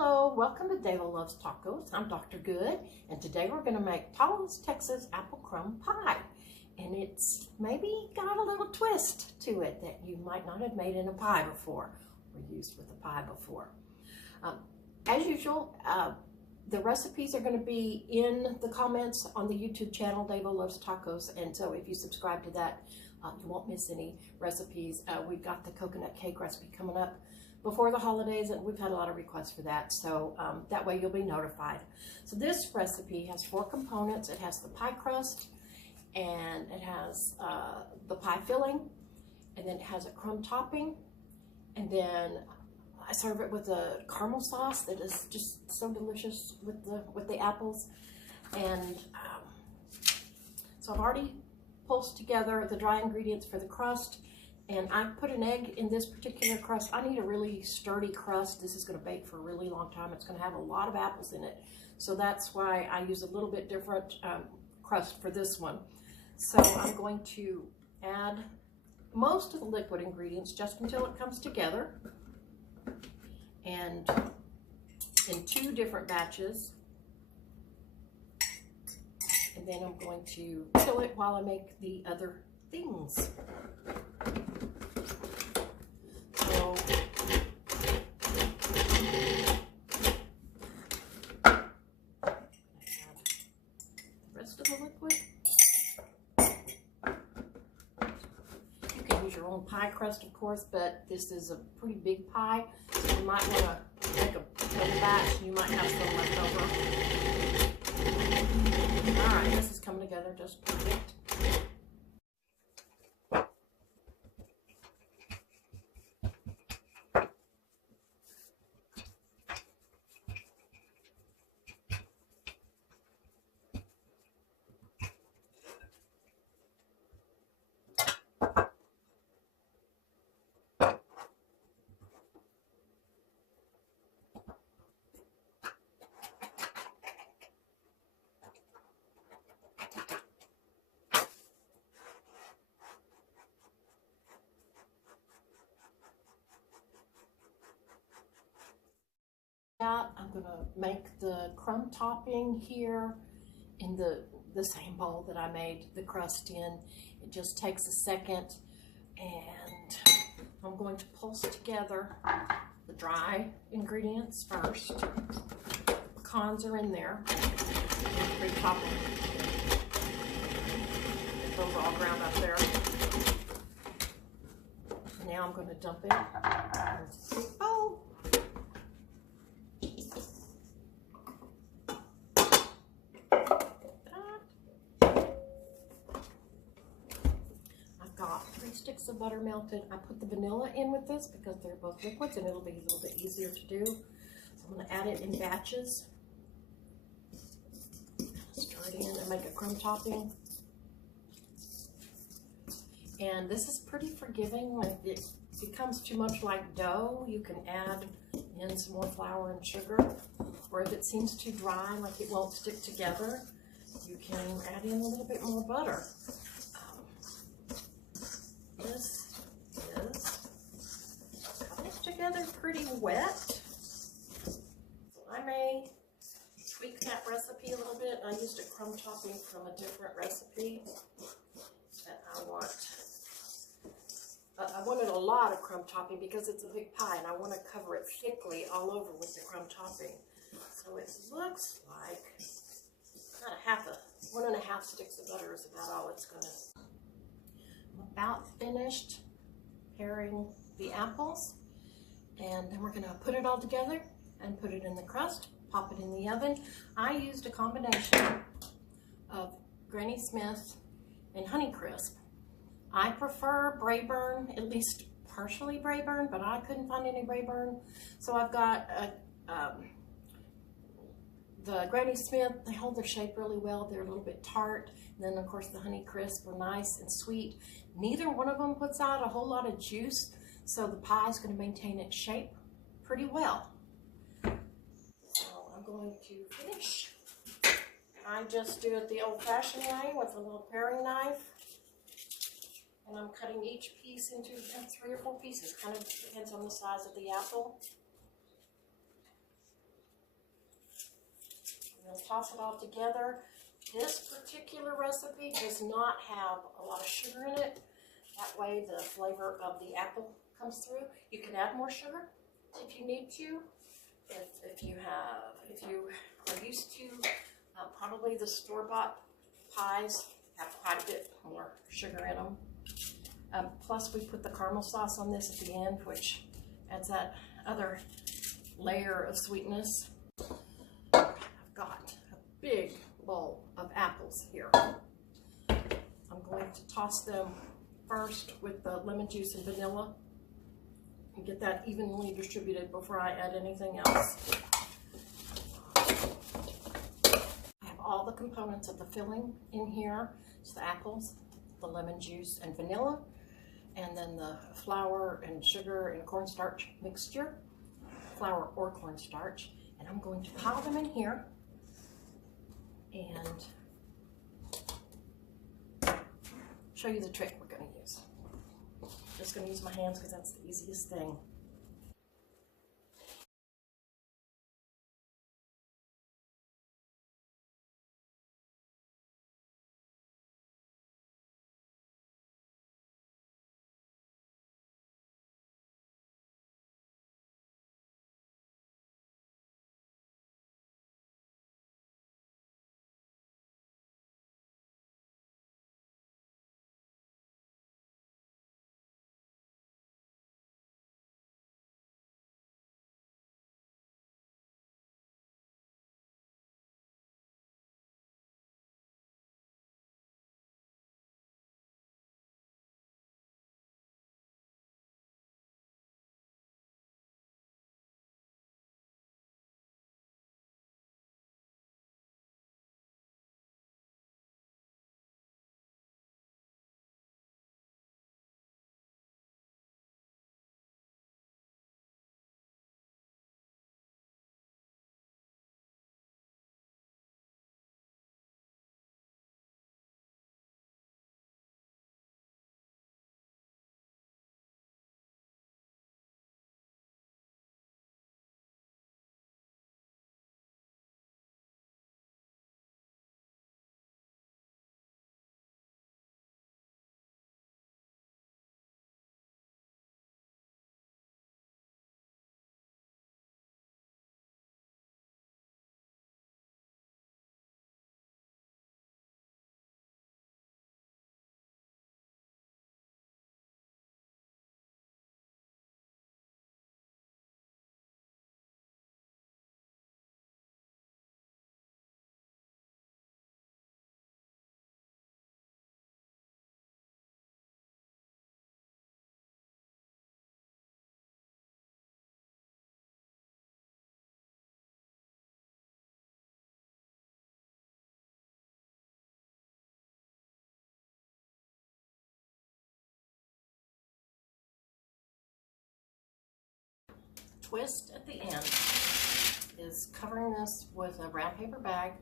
Hello, welcome to Dava Loves Tacos. I'm Dr. Good, and today we're going to make Tallow's Texas apple crumb pie. And it's maybe got a little twist to it that you might not have made in a pie before, or used with a pie before. As usual, the recipes are going to be in the comments on the YouTube channel, Dava Loves Tacos, and so if you subscribe to that, you won't miss any recipes. We've got the coconut cake recipe coming up before the holidays, and we've had a lot of requests for that, so that way you'll be notified. So this recipe has 4 components. It has the pie crust, and it has the pie filling, and then it has a crumb topping, and then I serve it with a caramel sauce that is just so delicious with the apples. And so I've already pulsed together the dry ingredients for the crust, and I put an egg in this particular crust. I need a really sturdy crust. This is going to bake for a really long time. It's going to have a lot of apples in it, so that's why I use a little bit different crust for this one. So I'm going to add most of the liquid ingredients just until it comes together, and in 2 different batches. And then I'm going to chill it while I make the other things. So add the rest of the liquid. You can use your own pie crust, of course, but this is a pretty big pie, so you might want to make a batch, and you might have some left over. All right, this is coming together just perfect. I'm going to make the crumb topping here in the same bowl that I made the crust in. It just takes a second, and I'm going to pulse together the dry ingredients first. The pecans are in there. Pre-top them. Get those all ground up there. Now I'm going to dump it into the bowl. Sticks of butter melted. I put the vanilla in with this because they're both liquids and it'll be a little bit easier to do. So I'm going to add it in batches. Stir it in and make a crumb topping. And this is pretty forgiving. When it becomes too much like dough, you can add in some more flour and sugar. Or if it seems too dry, like it won't stick together, you can add in a little bit more butter. This is coming together pretty wet, so I may tweak that recipe a little bit. I used a crumb topping from a different recipe that I wanted a lot of crumb topping because it's a big pie and I want to cover it thickly all over with the crumb topping. So it looks like about 1.5 sticks of butter is about all it's going to. About finished pairing the apples, and then we're going to put it all together and put it in the crust, pop it in the oven. I used a combination of Granny Smith and Honeycrisp. I prefer Brayburn, at least partially Brayburn, but I couldn't find any Brayburn, so I've got the Granny Smith. They hold their shape really well. They're a little bit tart. And then, of course, the Honeycrisp are nice and sweet. Neither one of them puts out a whole lot of juice, so the pie is going to maintain its shape pretty well. So I'm going to finish. I just do it the old-fashioned way with a little paring knife. And I'm cutting each piece into 3 or 4 pieces. Kind of depends on the size of the apple. We'll toss it all together. This particular recipe does not have a lot of sugar in it. That way the flavor of the apple comes through. You can add more sugar if you need to. If you are used to probably the store-bought pies have quite a bit more sugar in them. Plus we put the caramel sauce on this at the end, which adds that other layer of sweetness. I've got a big bowl of apples here. I'm going to toss them first with the lemon juice and vanilla and get that evenly distributed before I add anything else. I have all the components of the filling in here. It's the apples, the lemon juice and vanilla, and then the flour and sugar and cornstarch mixture, flour or cornstarch. And I'm going to pile them in here and show you the trick we're going to use. Just going to use my hands because that's the easiest thing. Twist at the end is covering this with a brown paper bag.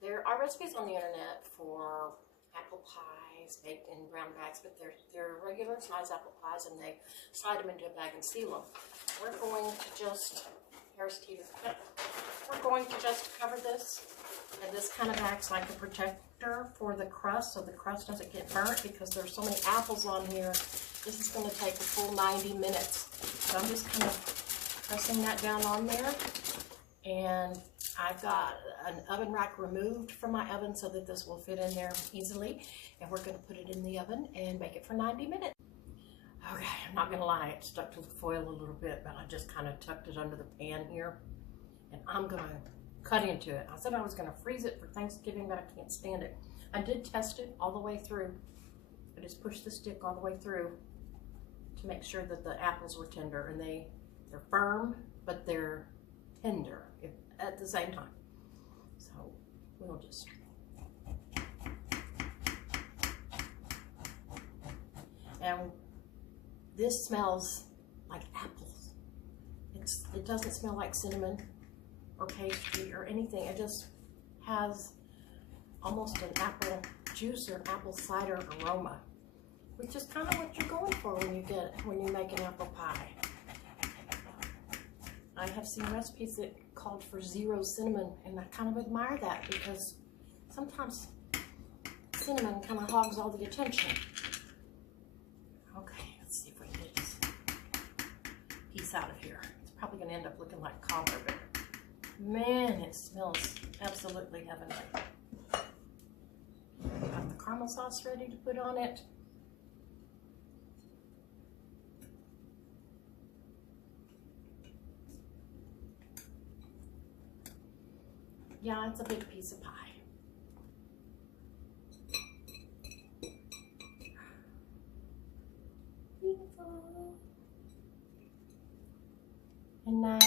There are recipes on the internet for apple pies baked in brown bags, but they're regular size apple pies and they slide them into a bag and seal them. We're going to just, here's Teeter, we're going to just cover this, and this kind of acts like a protector for the crust so the crust doesn't get burnt because there's so many apples on here. This is going to take a full 90 minutes. So I'm just kind of pressing that down on there, and I've got an oven rack removed from my oven so that this will fit in there easily, and we're going to put it in the oven and bake it for 90 minutes. Okay, I'm not going to lie, it stuck to the foil a little bit, but I just kind of tucked it under the pan here, and I'm going to cut into it. I said I was going to freeze it for Thanksgiving, but I can't stand it. I did test it all the way through. I just pushed the stick all the way through to make sure that the apples were tender, and they're firm, but they're tender at the same time. So we'll just, and this smells like apples. It doesn't smell like cinnamon or pastry or anything. It just has almost an apple juice or apple cider aroma, which is kind of what you're going for when you make an apple pie. I have seen recipes that called for 0 cinnamon, and I kind of admire that because sometimes cinnamon kind of hogs all the attention. Okay, let's see if we can get this piece out of here. It's probably going to end up looking like cobbler, but man, it smells absolutely heavenly. Got the caramel sauce ready to put on it. Yeah, it's a big piece of pie. Beautiful. And now